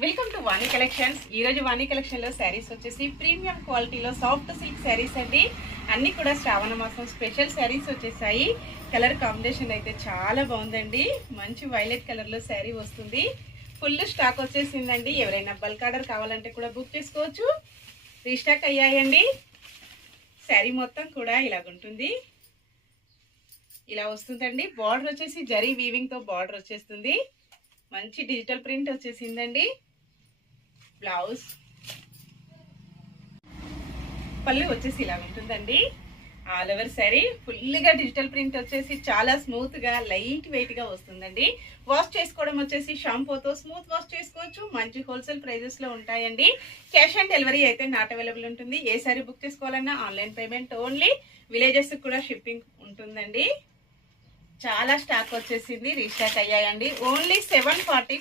Welcome to Vani collections. ఈ రోజు వాణి collection లో శారీస్ వచ్చేసి ప్రీమియం క్వాలిటీలో సాఫ్ట్ సిల్క్ శారీస్ అండి. అన్ని కూడా శ్రావణ మాసం స్పెషల్ శారీస్ వచ్చేసాయి. కలర్ కాంబినేషన్ అయితే చాలా బాగుందండి. మంచి వైలెట్ కలర్ లో శారీ వస్తుంది. ఫుల్ స్టాక్ వచ్చేసిందండి. ఎవరైనా బల్క్ ఆర్డర్ కావాలంటే కూడా బుక్ చేసుకోవచ్చు. రీస్టాక్ అయ్యాయండి. శారీ మొత్తం కూడా ఇలాగుంటుంది. ఇలా వస్తుందండి. బార్డర్ వచ్చేసి జరీ వీవింగ్ తో బార్డర్ వచ్చేస్తుంది. మంచి డిజిటల్ ప్రింట్ వచ్చేసిందండి. బ్లౌజ్ పళ్ళు వచ్చేసి ఇలా ఉంటుందండి. ఆల్ ఓవర్ శారీ ఫుల్ గా డిజిటల్ ప్రింట్ వచ్చేసి చాలా స్మూత్ గా లైట్ వెయిట్ గా వస్తుందండి. వాష్ చేసుకోవడం వచ్చేసి షాంపూతో స్మూత్ వాష్ చేసుకోవచ్చు. మంచి హోల్సేల్ ప్రైజెస్ లో ఉంటాయండి. క్యాష్ ఆన్ డెలివరీ అయితే నాట్ అవైలబుల్ ఉంటుంది. ఏ శారీ బుక్ చేసుకోవాలన్నా ఆన్లైన్ పేమెంట్ ఓన్లీ. విలేజెస్ కూడా షిప్పింగ్ ఉంటుందండి. చాలా స్టాక్ వచ్చేసింది. రీస్టాక్ అయ్యాయండి. ఓన్లీ 740